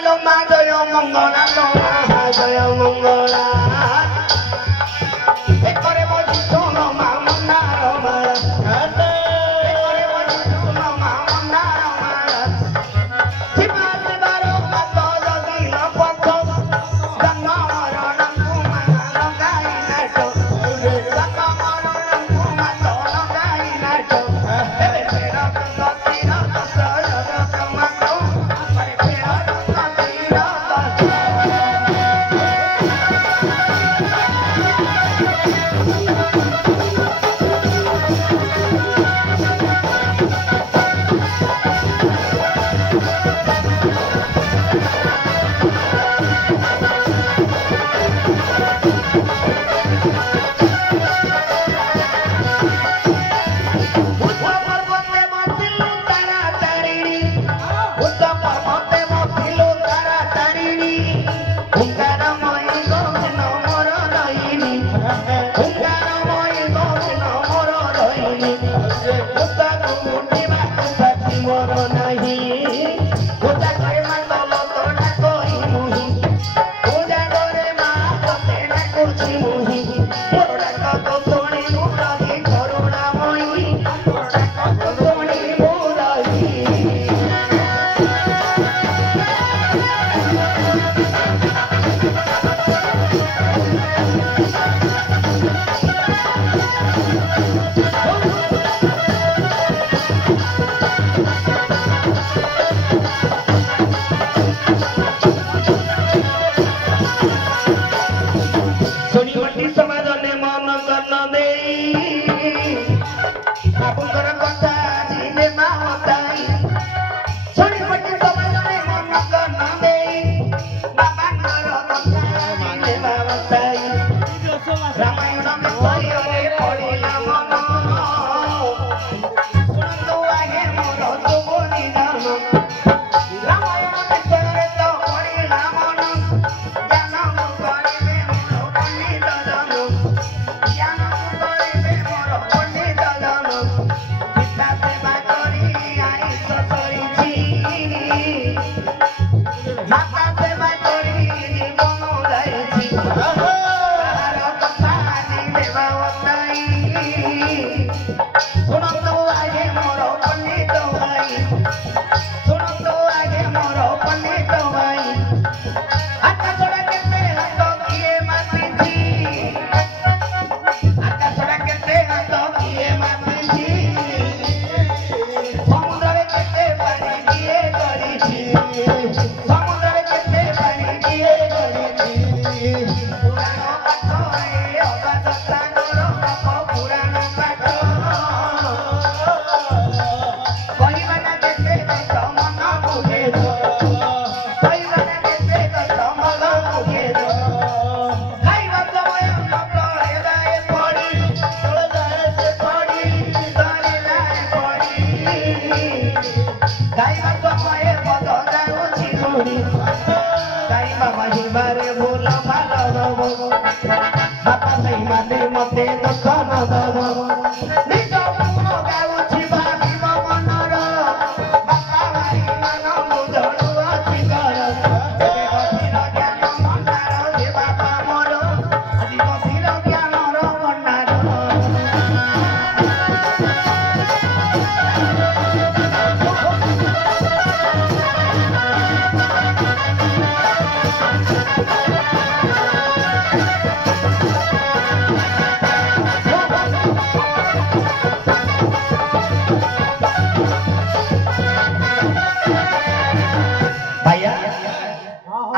Lo ma jaya mangala lo ma jaya mangala ekore moji sono ma mona ro ma ekore moji sono ma mona ro ma sibale baro ma to jodi lo pato dhamma mara nangu ma lo gai na to dhamma mara nangu ma to lo gai na to ere pera to tira to sa to ma to pare pera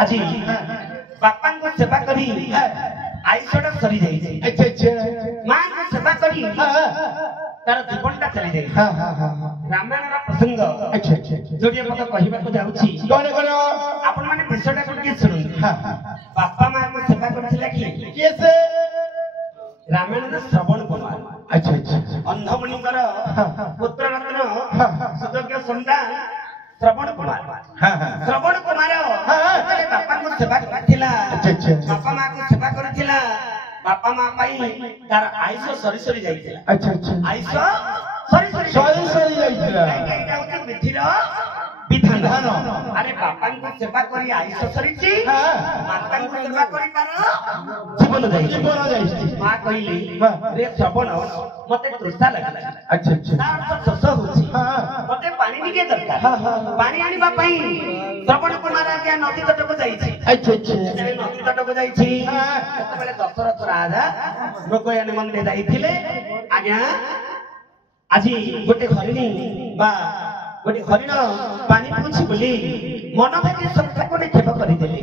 আজি বাপাঙ্কু সেবা করি আইসটা sorry যাইছে अच्छा अच्छा মাঙ্কু সেবা করি তার জীবনটা চলে যাই রামায়ণর প্রসঙ্গ अच्छा अच्छा जोड़िए मत कहिबाकु जाउछि कौन कौन आपण माने विषयटा कोन शुणु बापा मां को सेवा करथिला कि कैसे रामायणर श्रवण कुमार अच्छा अच्छा अंधमुनिकर पुत्र रत्न सुयोग्य संतान श्रवण कुमार श्रवण कुमार जतले बापा को सेवा करथिला बापा मां को सेवा करथिला बापा मां पाई तार आयुष सरी सरी जाइथिला अच्छा अच्छा आयुष सरी सरी जाइथिला एटा होते विधिर विधान अरे बापा को सेवा करी आयुष सरीची माता को सेवा करी तार जीवन जाई मां कहली रे श्रवण मते तृष्णा लागला अच्छा अच्छा तार तो शस होची मते पानी निके दरकार पानी आनिबा पई श्रवण कुमार आज्ञा नदी तट को जाई छी अच्छा अच्छा नदी तट को जाई छी सेतबेले दशरथ राजा लोकयानी मंदिर जाईथिले आज्ञा आजी गोटे हरिणी बा गोटे हरिण पानी पिउछि बोली मन भागी सब को खेप करि देले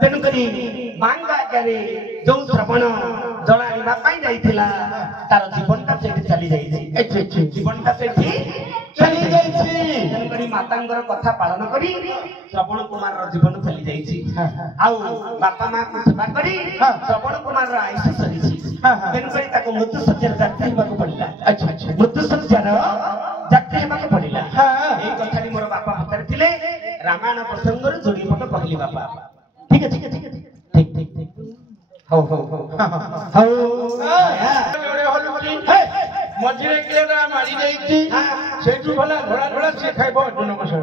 तेनु करी मांगा आज्ञारे जो श्रवण जल आनिबा पाई जाईथिला तार जीवनटा सेठी चली जाईछि अच्छा अच्छा जीवनटा सेठी चली जाईछि तेनु करी मातांगर कथा पालन करी श्रवण कुमार रो जीवन चली जाईछि आउ बापा मां को सेवा करी श्रवण कुमार रो आयुष सरीछि तेनु करी ताको मृत्यु सज्जार जाति हेबाको पड़िला अच्छा अच्छा मृत्यु सज्जार जाति हेबाको पड़िला ए कथानी मोर बापा हाତରେ ଥିଲେ रामायण प्रसंग रे जोडी फट कहली बापा ठीक है ठीक है ठीक है ठीक ठीक ठीक हो हो हो हो जोडे हलुकी मझिरे केडा मारी जाईची सेठु भला घोड़ा घोड़ा से खाइबो जनक सर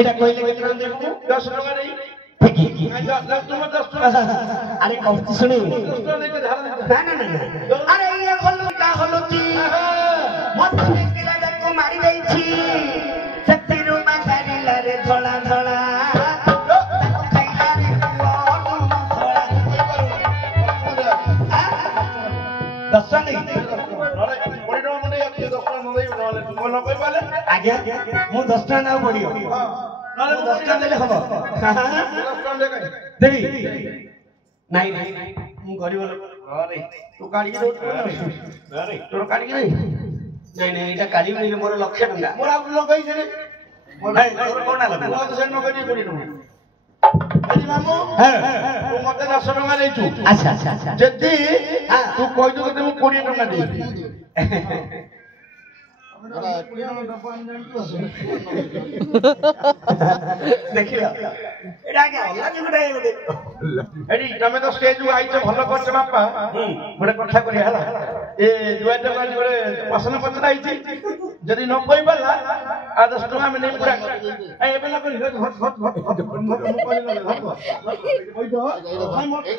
एटा कहले केतना देबू 10 टका देई ठीक है 10 तुम 10 टका अरे कहती सुनी 10 टका लेके धार ना ना ना अरे ये हलुका हलुकी मझिरे केडा को मारी जाईची सत्तिरु माखारिला रे झोला झोला आज्ञा मु 10 टका ना पड़ियो नले 10 टका देले हबो 10 टका देबी नाही नाही मु गरीब लोक अरे तू काढी के अरे तोर काढी के नाही नाही एटा काढी नहीं मोर लक्ष्य टका मोर आप लोक कहि छे मोर तोर कोना लग मो तो सेन करी पड़ी नु अरे मामू तू मते 10 टका देचू अच्छा अच्छा अच्छा जदी तू कहि दो कि मु 20 टका देबी देखियो एडा के होला जुगडा एडी तमे तो स्टेज को आइछ भलो करछ बापा गोटे कथा करी हला ए दुआ टका गोटे पसन पत्र आइछ जदी न कोइ बला आ 10 टका में नहीं पूरा ए एबेला करी घट घट घट घट ओइ दो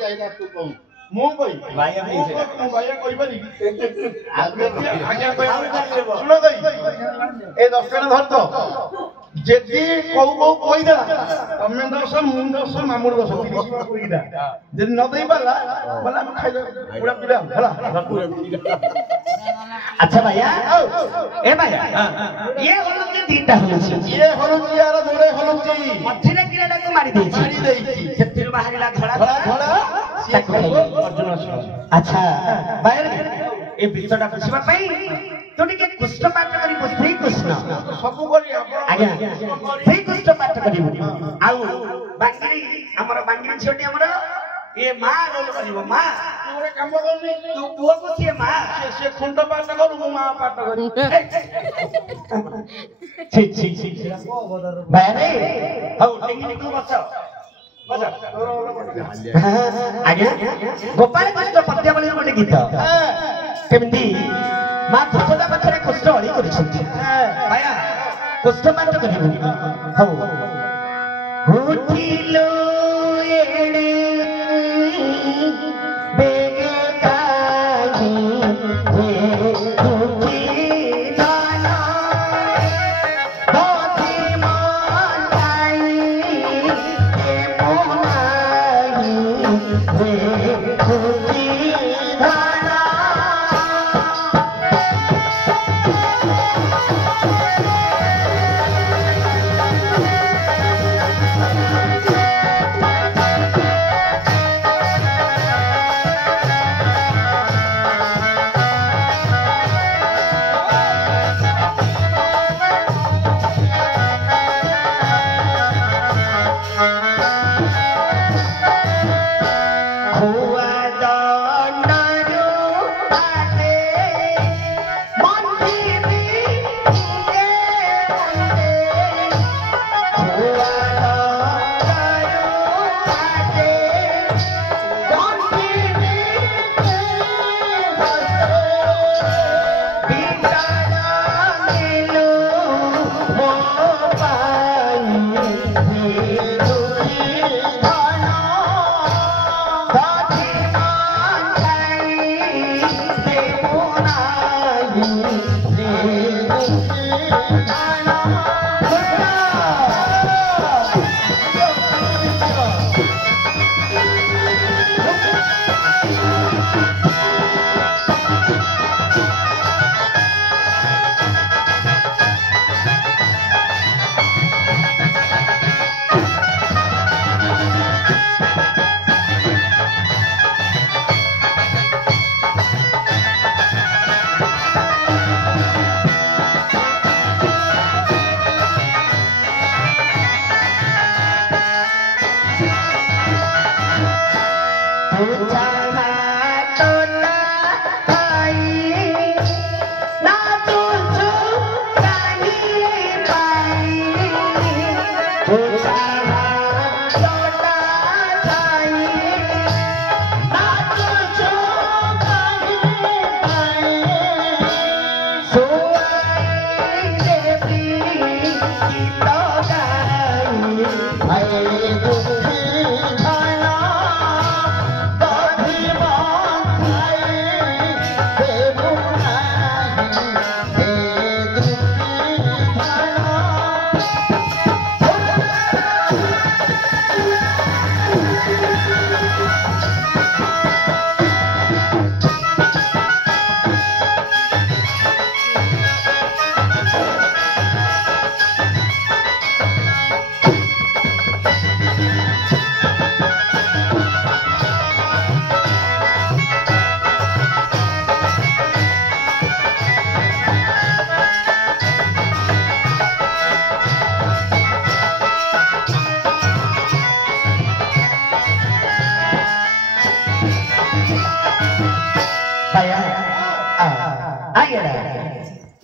एडा तू कहू मो कोई भाई हम भाई कोई बनी आज्ञा कोई सुनो गई ए 10 टका धर तो जेदी कौ कोई देला तमे 10 मु 10 मामुर 10 30 में कोई दा जदी न देई पाला बोला हम खाइ पूरा पीला हला अच्छा भैया ए भैया ये होलो के दीटा होलो ये होलो जी यार जोड़े होलो जी मथिरे किराडा को मारी देई सेतिर बाहरिला घड़ा घड़ा अच्छा बायर ए बिचटा पुछबा पई तो टिके कुष्ठ पाठ करी श्री कृष्ण सब करी आज्ञा श्री कृष्ण पाठ करी आउ बांगिरी हमर बांगिरी छोटी हमर ए मां रोल करिवो मां तू रे काम करनी तू पुआ को से मां से खुंड पाठ करू मु मां पाठ करी छी छी छी बायरे हौ टिंगी तू बस आज्ञा गोपाल कृष्ण पद्यावली गोटे गीत केमती मां यशोदा पछरे कृष्ण हरि करिसथि भाया कृष्ण पाठ करिबो हौ उठिलो एड़े बेगे काजी रे उठी दाना बोधी माई के मोनाई रे उठी दाना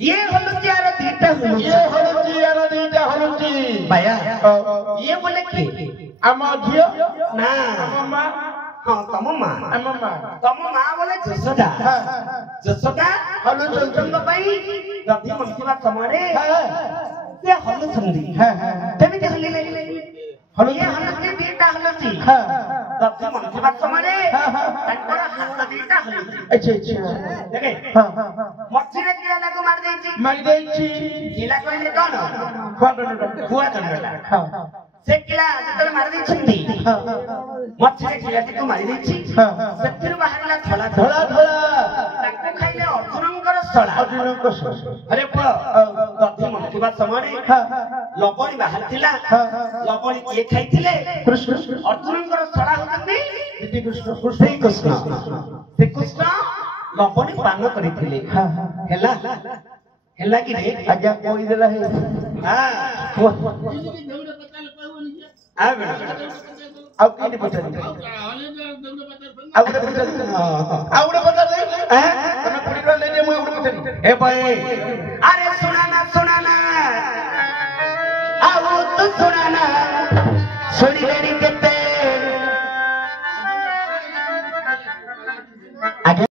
ये हलुची यार दीटा हलुची ये हलुची यार दीटा हलुची भैया ये बोले कि आमा झियो ना आमा हां तम मां बोले जसोदा जसोदा हलुची चंद भाई दधी मनकी बात समारे ये हलुचंदी तेमी देखली हलुची ये हलुची दीटा हलुची दधी मनकी बात समारे तांकर हाथ दीटा हलुची अच्छा अच्छा देखे मछली किला लागो मार देछि किला कहले कोन हुआ चंद्रला से किला जतले मार देछंती मछली किला को मार देछि सतिर बाहरला थोला थोला ताको खाइले अर्जुनंकर सळा अरे पुଅ दधी मनकी बात समारे लबणी बाहर थिला लबणी के खाइथिले कृष्ण अर्जुनंकर सळा होतंती कृष्ण श्री कृष्ण लबणी पान करिथिले हैला हैला कि रे आज्ञा कोई देला है हां आ बेटा अब की पता नहीं आउडे पता नहीं તમે પૂરી વાત લઈ લે હું આઉડે પતા नहीं ए भाई अरे सुना ना आओ तो सुना ना सुनी लेनी के